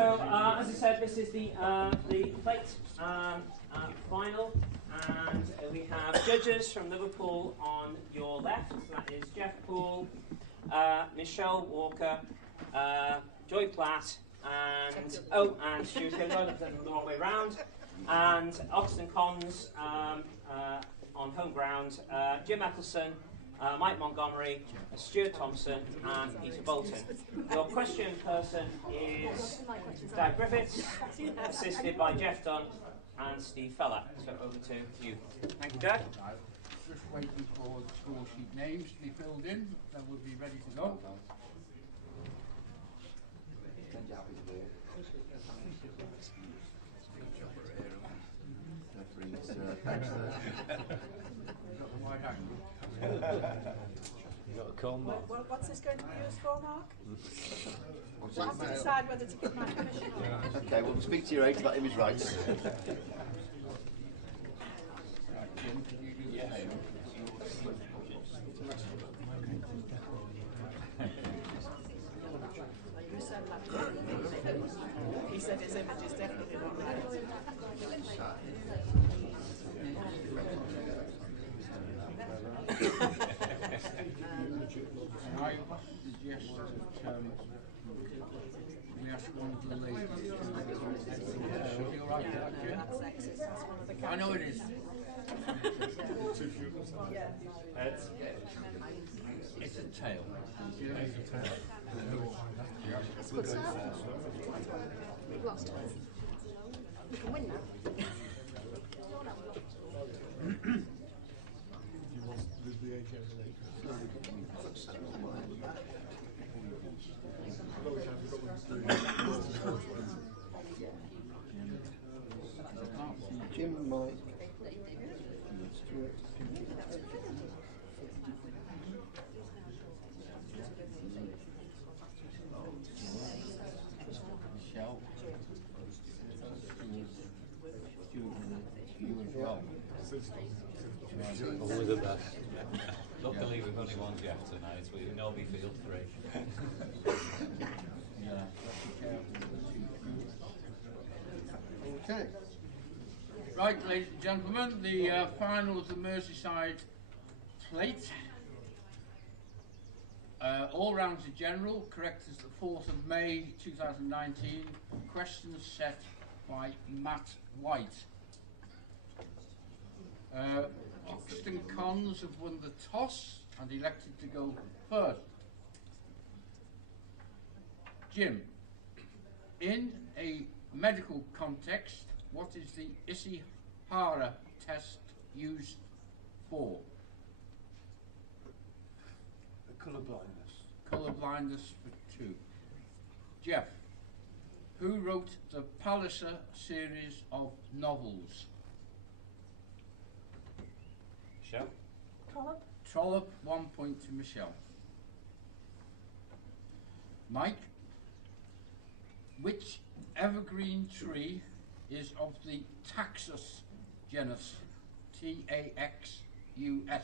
So, as I said, this is the plate final, and we have judges from Liverpool on your left. That is Jeff Poole, Michelle Walker, Joy Platt, and Stuart Hilliard, the wrong way round, and Oxton Cons on home ground, Jim Eccleston, Mike Montgomery, Stuart Thompson, and Peter Bolton. Your question person is Dad Griffiths, assisted by Jeff Dunn and Steve Feller. So over to you. Thank you, Dad. Just waiting for the score sheet names to be filled in, then we'll be ready to go. You got a comb, Mark? What's this going to be used for, Mark? We'll have to decide whether to give my permission or not. Okay, well, speak to your aide about image rights. Right, Jim, can you do the name? You said that. He said his image is definitely not right. I suggest that we ask one of the ladies. You're right, Jim? That's sexist. That's one of the I know it is. It's a tail. That's a good start. We've lost. We can win now. Jim, Mike, Stuart, Michelle. Stuart, you as well. Only the best. Luckily we've only won Jeff tonight, so we can all be field three. Yeah. Okay. Right, ladies and gentlemen, the final of the Merseyside plate. All rounds are general, correct as the 4th of May 2019. Questions set by Matt White. Oxton Cons have won the toss and elected to go first. Jim, in a medical context, what is the Ishihara test used for? Colour blindness. Colour blindness for 2. Jeff, who wrote the Palliser series of novels? Michelle? Trollope? Trollope, 1 point to Michelle. Mike, which evergreen tree is of the Taxus genus? T-A-X-U-S.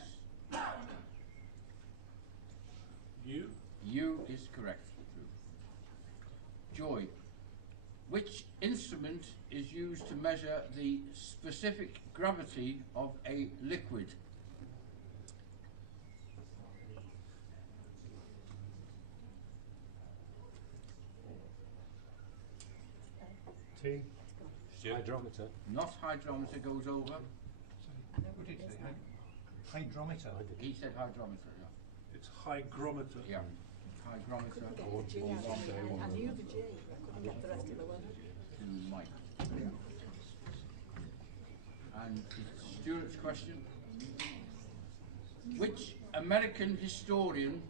You? U is correct. Joy, which instrument is used to measure the specific gravity of a liquid? T? Hydrometer. Not hydrometer goes over. What did he say? Hydrometer. He said hydrometer, yeah. It's hygrometer. Yeah. Hygrometer. Get the G out of it. I knew the G. I couldn't get the rest of the word. To Mike. And it's Stuart's question. Which American historian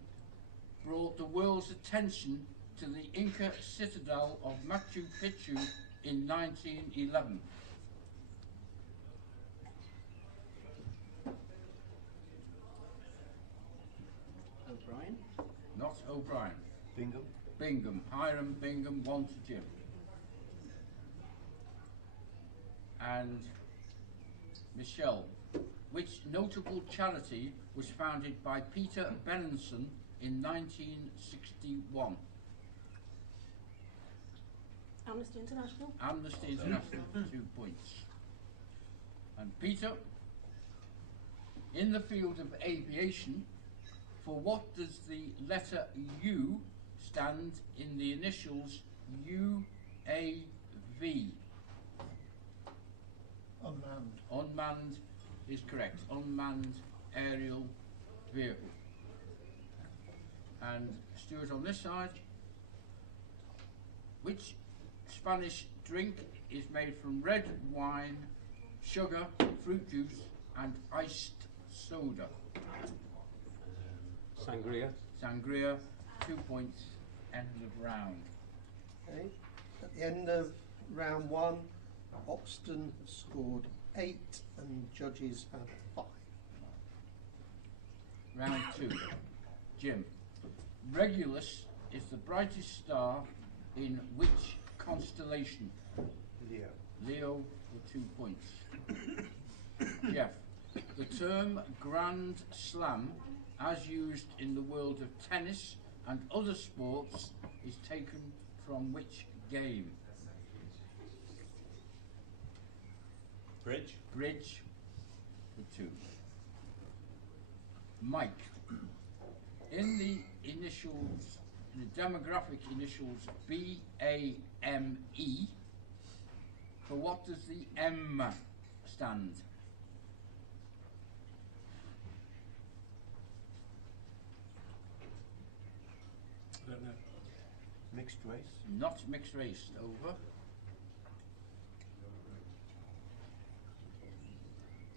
brought the world's attention to the Inca citadel of Machu Picchu in 1911? O'Brien. Not O'Brien. Bingham. Bingham. Hiram Bingham, 1 to Jim. And Michelle, which notable charity was founded by Peter Benenson in 1961? Amnesty International. Amnesty International, 2 points. And Peter, in the field of aviation, for what does the letter U stand in the initials UAV? Unmanned. Unmanned is correct. Unmanned aerial vehicle. And Stuart on this side. Which Spanish drink is made from red wine, sugar, fruit juice and iced soda? Sangria. Sangria, 2 points, end of round. Okay. At the end of round 1, Oxton have scored 8 and judges have 5. Round 2. Jim. Regulus is the brightest star in which constellation? Leo. Leo for 2 points. Jeff. The term Grand Slam, as used in the world of tennis and other sports, is taken from which game? Bridge. Bridge for 2. Mike. In the initials, in the demographic initials BAME, for what does the M stand? I don't know. Mixed race. Not mixed race. Over.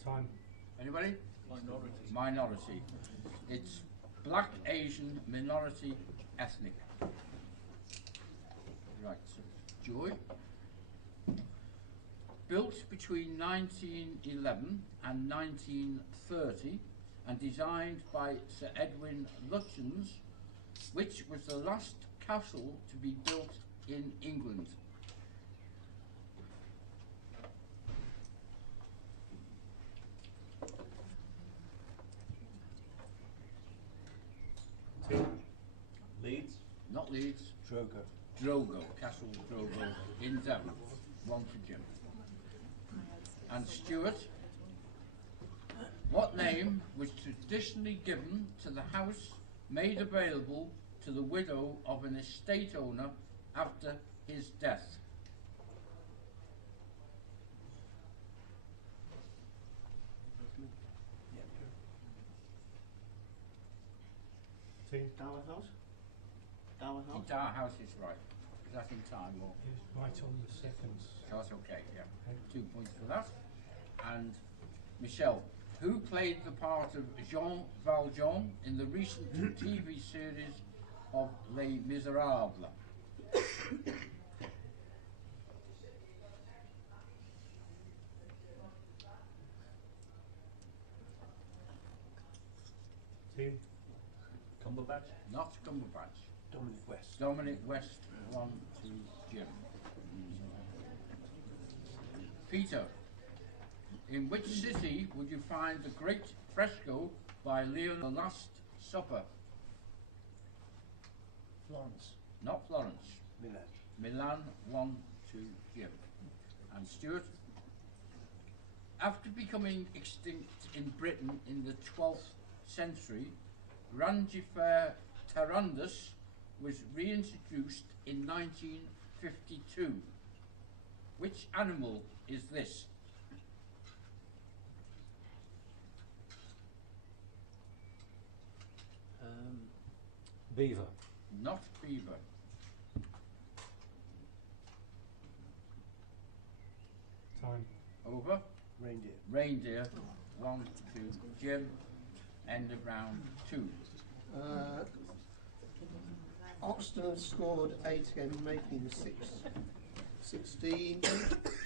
Time. Anybody? Minority. Minority. It's black, Asian, minority, ethnic. Right, so Joy. Built between 1911 and 1930 and designed by Sir Edwin Lutyens, which was the last castle to be built in England? Leeds. Not Leeds. Drogo. Drogo, Castle Drogo in Devon. 1 for Jim. And Stuart, what name was traditionally given to the house made available to the widow of an estate owner after his death? Team. Dower House. Dower The House. Dower House is right. Is that in time or? It's right on the seconds. So that's okay, yeah. 2 points for that. And Michelle, who played the part of Jean Valjean in the recent TV series of Les Miserables? Team. Cumberbatch. Not Cumberbatch. Dominic West. Dominic West, 1 to Jim. Peter, in which city would you find the great fresco by Leo the Last Supper? Florence. Not Florence. Milan. Milan, 1 to Jim. And Stuart, after becoming extinct in Britain in the 12th century, Rangifer tarandus was reintroduced in 1952. Which animal is this? Beaver. Not beaver. Time. Over. Reindeer. Reindeer, 1 to Jim. End of round 2. Oxton have scored 8 again, making 16.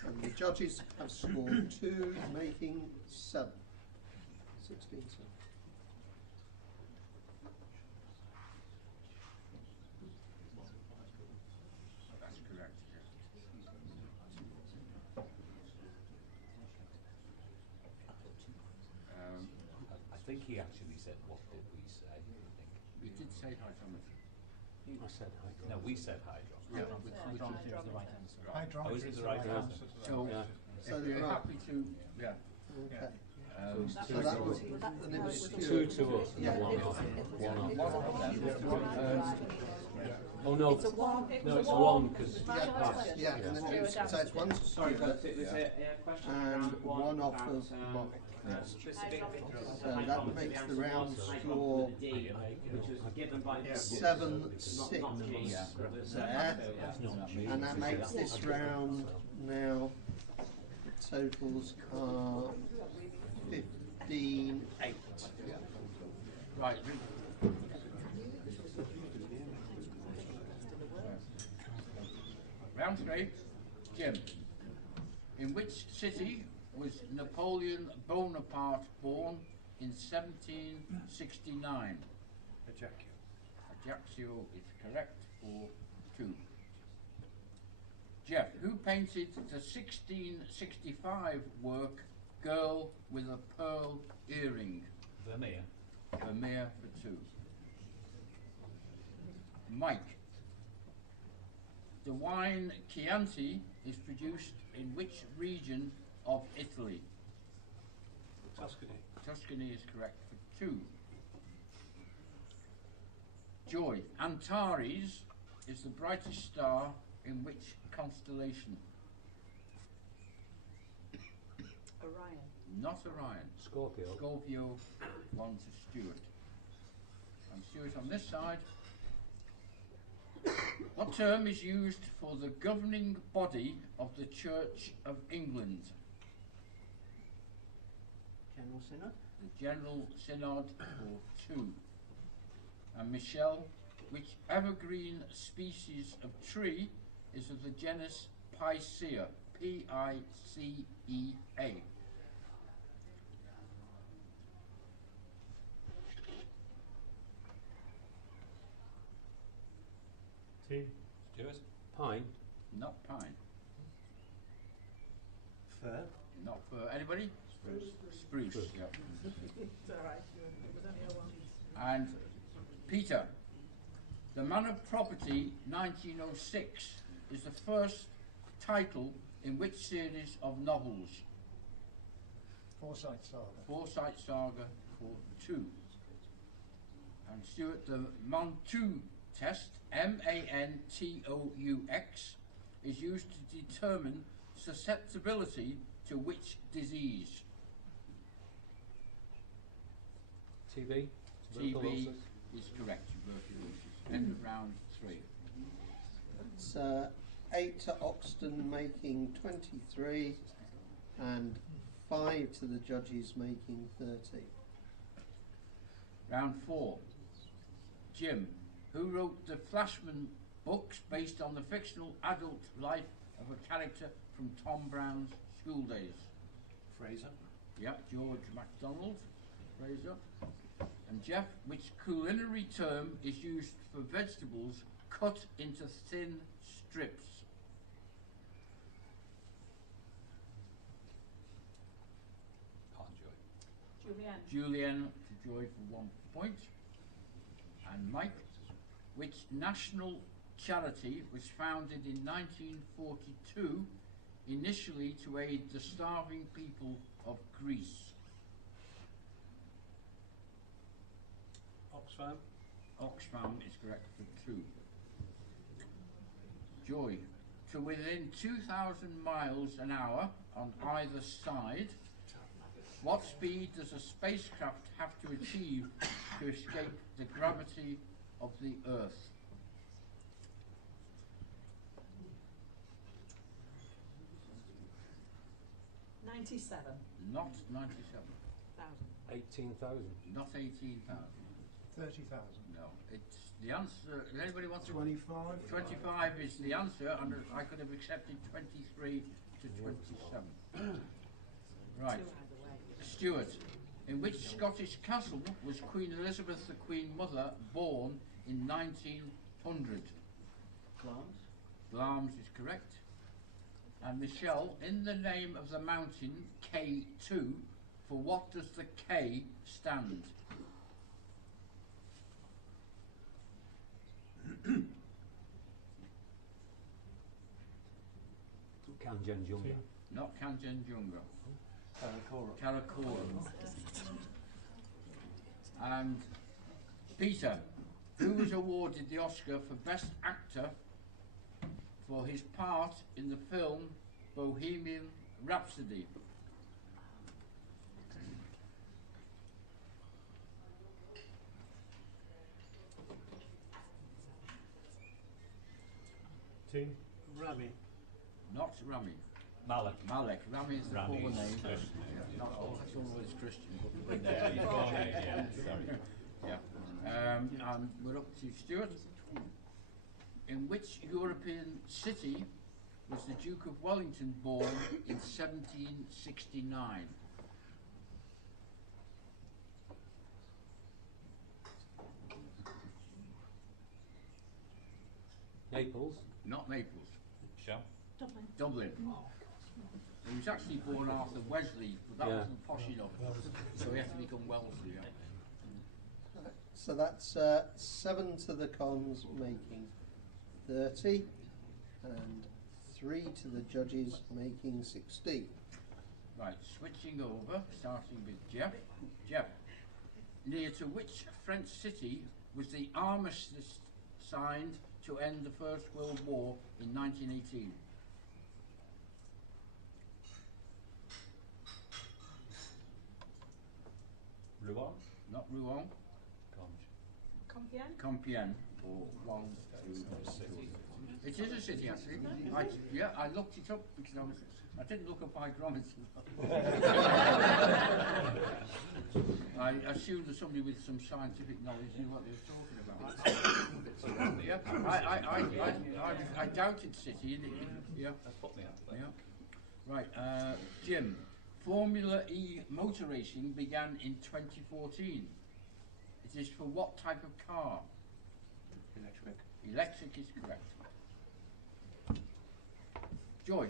And the judges have scored 2, making 7. 16, 7. That's correct, yes. I think he actually said, "What did we say?" I think. We did say high summit. I said hydro. No, we said hydro. Yeah. Which Which is is the right answer. Oh, Hydrometry is it is the the right right answer? answer to that. So, Yeah. So if you're you're right. happy to, yeah. Okay. Um, So that was, Well, that- and it was that was Two Stuart. to us, Yeah. one off. One off. Oh no, It's a one. no, it's one because Yeah, and then it's, so it's one to Sorry, Stuart folks, it was a question and round one off about, of Mark. specific So that makes the round score D, which was given by 7-6 not G. Yeah. there, and that makes this round now totals are 15-8. right. Round 3, Jim. In which city was Napoleon Bonaparte born in 1769? Ajaccio is correct for 2. Jeff, who painted the 1665 work Girl with a Pearl Earring? Vermeer. Vermeer for 2. Mike, the wine Chianti is produced in which region of Italy? Tuscany. Tuscany is correct for 2. Joy, Antares is the brightest star in which constellation? Orion. Not Orion. Scorpio. Scorpio, 1 to Stuart. And Stuart on this side. What term is used for the governing body of the Church of England? General Synod? The General Synod for 2. And Michelle, which evergreen species of tree is of the genus Picea? Picea. Stuart? Pine. Not pine. Fir. Not fir. Anybody? Spruce. Spruce. Yeah. It's alright, it was only a one. And Peter, The Man of Property 1906 is the first title in which series of novels? Forsyth Saga. Forsyth Saga for 2. And Stuart, the Mantoux test, MANTOUX, is used to determine susceptibility to which disease? TB. TB is correct, tuberculosis. End of round 3. It's 8 to Oxton making 23 and 5 to the judges making 30. Round 4. Jim, who wrote the Flashman books based on the fictional adult life of a character from Tom Brown's School Days? Fraser. Yep, George MacDonald, Fraser. And Jeff, which culinary term is used for vegetables cut into thin strips? Conjoy. Julienne to Joy for 1 point. And Mike, which national charity was founded in 1942 initially to aid the starving people of Greece? Oxfam. Oxfam is correct for 2. Joy, to within 2,000 miles an hour on either side, what speed does a spacecraft have to achieve to escape the gravity of the Earth? Not 97. 18,000. Not 18,000. 30,000. No, it's the answer. Does anybody want to? 25. 25 is the answer, and I could have accepted 23 to 27. Right. Stuart, in which Scottish castle was Queen Elizabeth the Queen Mother born in 1900? Glamis is correct. And Michelle, in the name of the mountain K2, for what does the K stand? Kanchenjunga. Not Kanchenjunga. Karakoram. And Peter, who was awarded the Oscar for Best Actor for his part in the film Bohemian Rhapsody? Rami. Not Rami. Malek. Malek. Rami is the Rami full is name. Christian. Yeah, not always Christian. But Yeah, sorry. yeah. And we're up to Stuart. In which European city was the Duke of Wellington born in 1769? Naples. Not Naples. Show. Dublin. Dublin. He was actually born after Wesley, but that Yeah. wasn't posh enough. So he had to become Wellesley. Yeah. So that's 7 to the cons, making 30, and 3 to the judges, making 16. Right, switching over, starting with Jeff. Jeff, near to which French city was the armistice signed to end the First World War in 1918? Rouen. Not Rouen, Compiègne. Compiègne, or 1, 2, 3. It is a city actually. I looked it up because I didn't look up hygrometers. I assumed that somebody with some scientific knowledge knew what they were talking about. Yeah, I doubted city. Yeah. That's put me up. Yeah. Right, Jim. Formula E motor racing began in 2014. It is for what type of car? Electric. Electric is correct. Joy,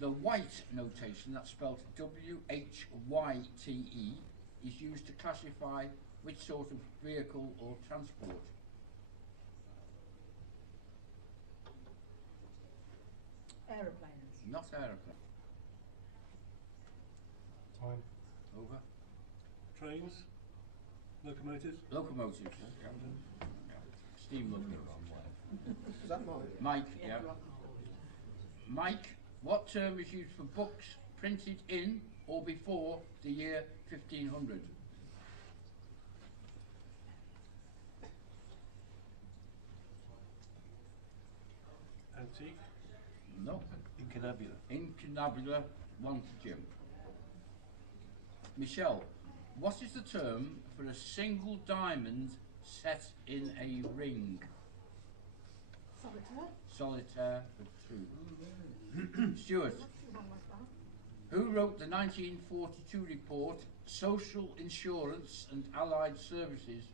the white notation, that's spelled W-H-Y-T-E, is used to classify which sort of vehicle or transport? Aeroplanes. Not aeroplane. Time. Over. Trains. Locomotives. Locomotives. Yeah. Steam locomotives. Is that mine? Mike, yeah. Mike, what term is used for books printed in or before the year 1500? Antique. No. Incunabula. Incunabula, 1 to Jim. Michelle, what is the term for a single diamond set in a ring? Solitaire. Solitaire for 2. Stuart, who wrote the 1942 report Social Insurance and Allied Services,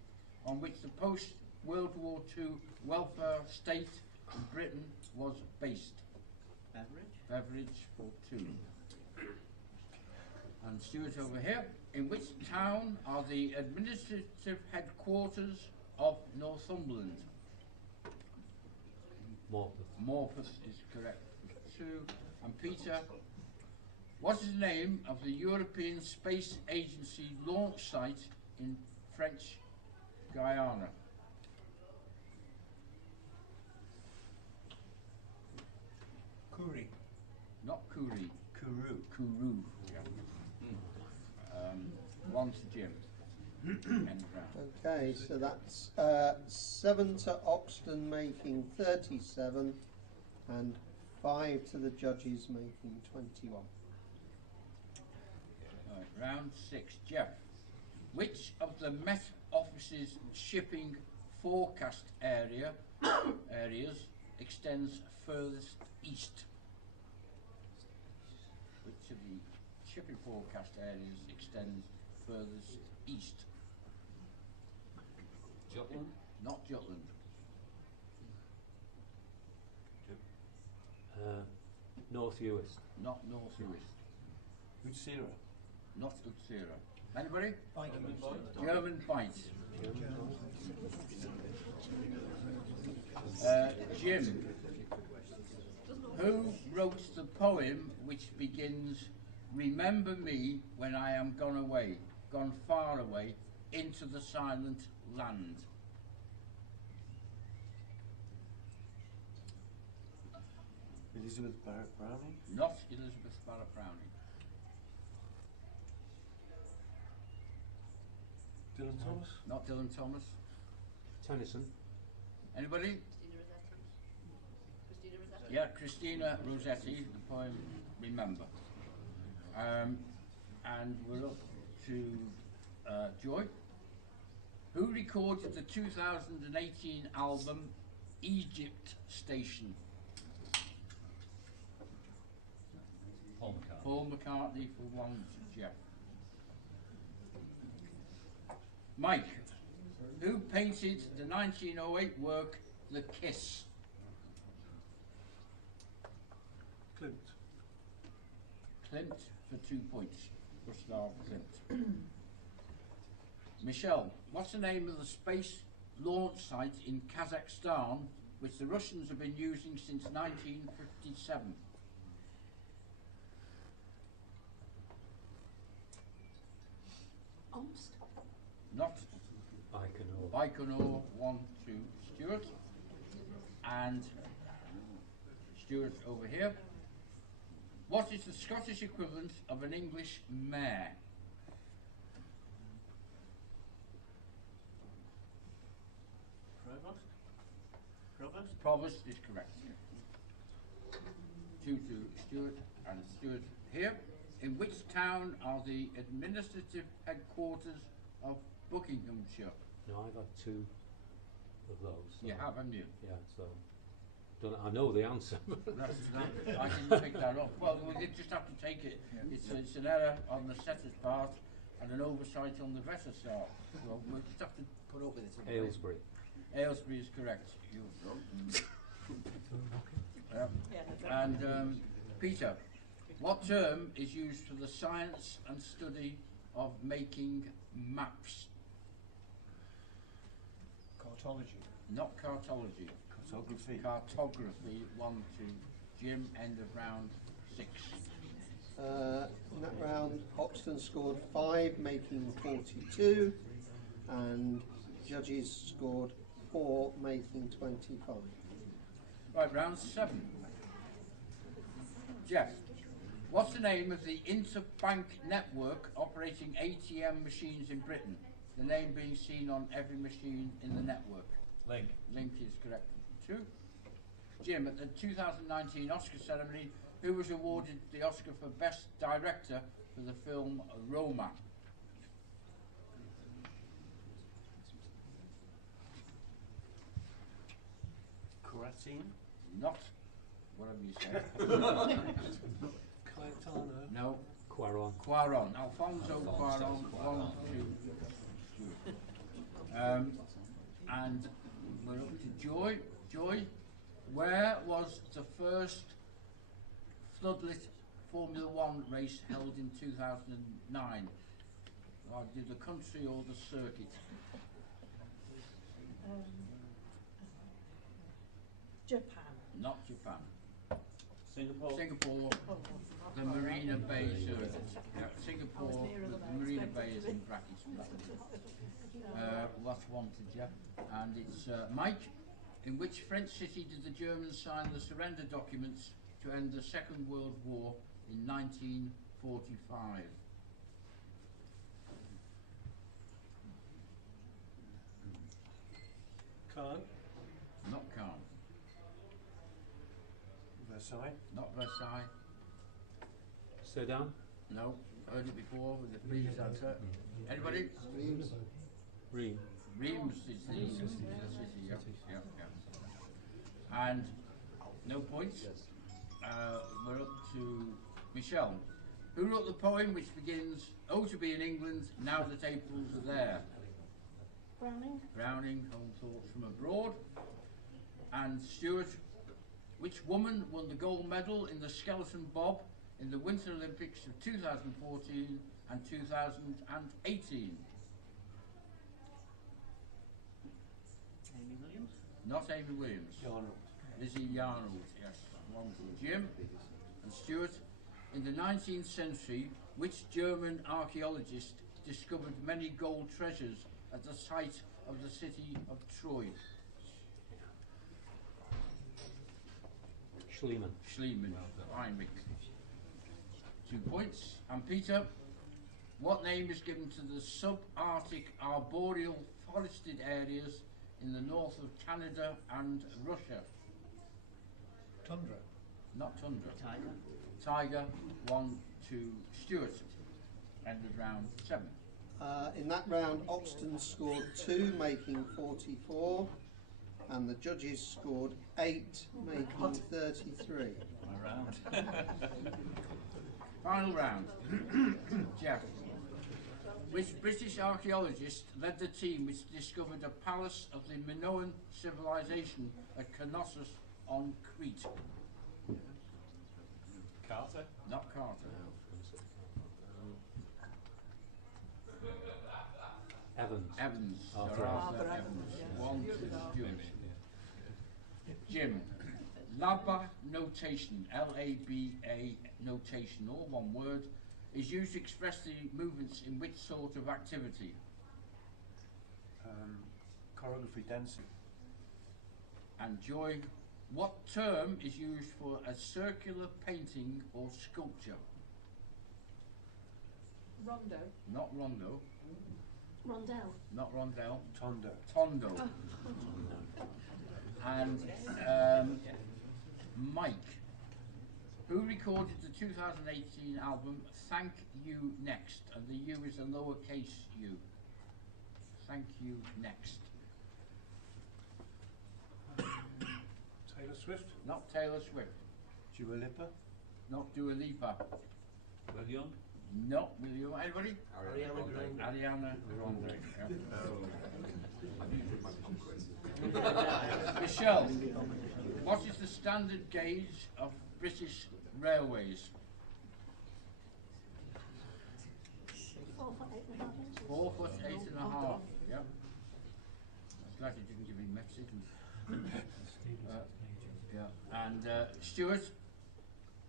on which the post-World War II welfare state in Britain was based? Beveridge for 2. And Stuart over here. In which town are the administrative headquarters of Northumberland? Morpeth. Morpeth is correct for 2. And Peter, what is the name of the European Space Agency launch site in French Guiana? Kourou. Not Kourou. Kourou. Kourou. Yeah. 1 to Jim. End round. Okay, so that's 7 to Oxton, making 37, and 5 to the judges, making 21. Right, round 6. Jeff, which of the Met Office's shipping forecast areas extends furthest east? Which of the shipping forecast areas extends furthest east? Jutland. Not Jutland. North Uist. Not North Uist. Utsira. Not Utsira. Anybody? German German Bight. Jim, Who wrote the poem which begins, "Remember me when I am gone away, gone far away, into the silent land"? Elizabeth Barrett Browning? Not Elizabeth Barrett Browning. Dylan Thomas? Not Dylan Thomas. Tennyson. Anybody? Christina Rossetti. Yeah, Christina Rossetti, the poem Remember. And we're up to Joy. Who recorded the 2018 album Egypt Station? Paul McCartney. Paul McCartney for one to Jeff. Mike, who painted the 1908 work The Kiss? Clint. Clint for 2 points. Gustav Clint. Michelle, what's the name of the space launch site in Kazakhstan which the Russians have been using since 1957? Omsk. Not Baikonur. Baikonur, 1 to Stuart. And Stuart over here. What is the Scottish equivalent of an English mayor? Provost? Provost? Provost is correct. 2 to Stuart, and Stuart here. In which town are the administrative headquarters of Buckinghamshire? No, I've had two of those. So You have, haven't you? Yeah, so I know the answer. I didn't pick that up. Well, we did just have to take it. It's an error on the setter's part and an oversight on the vetter's part. Well, we'll just have to put up with it. Aylesbury. Aylesbury is correct. Yeah, And Peter, what term is used for the science and study of making maps? Cartology. Not cartology. Cartography. Cartography, 1 to Jim, end of round 6. In that round, Oxton scored 5, making 42, and judges scored 4, making 25. Right, round 7. Jeff, what's the name of the interbank network operating ATM machines in Britain? The name being seen on every machine in the network. Link. Link is correct. 2. Jim, at the 2019 Oscar ceremony, who was awarded the Oscar for Best Director for the film Roma? Coratine. Not. Whatever you say. Cayetano. No. Quaron. Quaron. Alfonso Quaron. 1 2. And we're up to Joy. Joy, where was the first floodlit Formula 1 race held in 2009? Did the country or the circuit? Japan. Not Japan. Singapore. Singapore, Oh, the Marina Bay circuit. Yeah, Singapore, the Marina Bay is in brackets. That's 1 to Jeff. And it's Mike. In which French city did the Germans sign the surrender documents to end the Second World War in 1945? Caen. Not Caen. Versailles. Not Versailles. Sedan. No. Heard it before with the previous answer. Anybody? Streams. Rheims. Reims is the city. Yep. And no points. We're up to Michelle. Who wrote the poem which begins, "Oh, to be in England, now that April's are there"? Browning. Browning, Home Thoughts from Abroad. And Stuart, which woman won the gold medal in the skeleton bob in the Winter Olympics of 2014 and 2018? Amy Williams. Not Amy Williams. John. Lizzie Yarnold, yes. One for Jim. And Stuart. In the 19th century, which German archaeologist discovered many gold treasures at the site of the city of Troy? Schliemann. Schliemann, Heinrich. 2 points. And Peter, what name is given to the subarctic arboreal forested areas in the north of Canada and Russia? Tundra. Not tundra. Tiger. Tiger, 1 to Stuart. Ended round 7. In that round, Oxton scored 2, making 44, and the judges scored 8, making 33. Around. Final round. Jeff. Which British archaeologist led the team which discovered a palace of the Minoan civilization at Knossos on Crete? Carter. Not Carter. Evans. Evans. Arthur Sir Evans. Arthur Evans. 1 to Stuart. Jim. Laba notation, L-A-B-A notation, all one word, is used to express the movements in which sort of activity? Choreography, dancing. And Joy, what term is used for a circular painting or sculpture? Rondo. Not rondo, Rondell. not rondel, Tondo. tondo. And Mike, who recorded the 2018 album Thank You Next, and the U is a lowercase u. Thank You Next. Taylor Swift. Not Taylor Swift, Dua Lipa. not Dua Lipa, William. not William. Anybody? Ariana Grande. Ariana Grande. Michelle, what is the standard gauge of British railways? 4 foot 8.5 inches. 4 foot 8.5. Yep. I'm glad you didn't give me message. Yeah. And Stuart,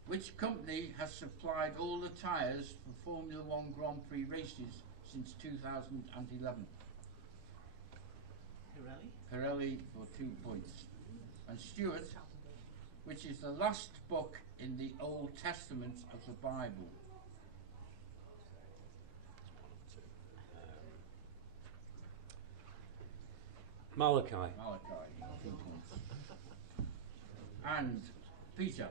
which company has supplied all the tyres for Formula 1 Grand Prix races since 2011? Pirelli for 2 points. And Stuart, which is the last book in the Old Testament of the Bible? Malachi. Malachi, 2 points. And Peter,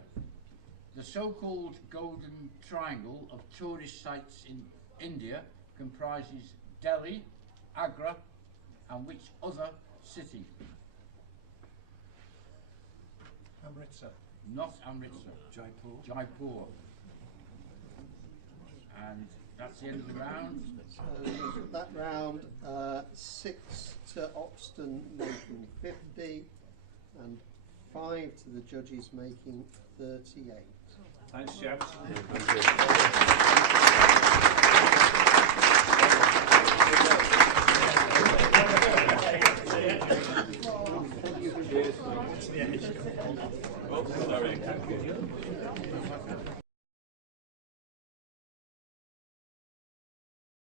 the so-called Golden Triangle of tourist sites in India comprises Delhi, Agra, and which other city? Amritsar. Not Amritsar. Jaipur. Jaipur. And that's the end of the round. So that round, 6 to Oxton, making 50, and 5 to the judges, making 38. Thanks, Jeff. Thank you.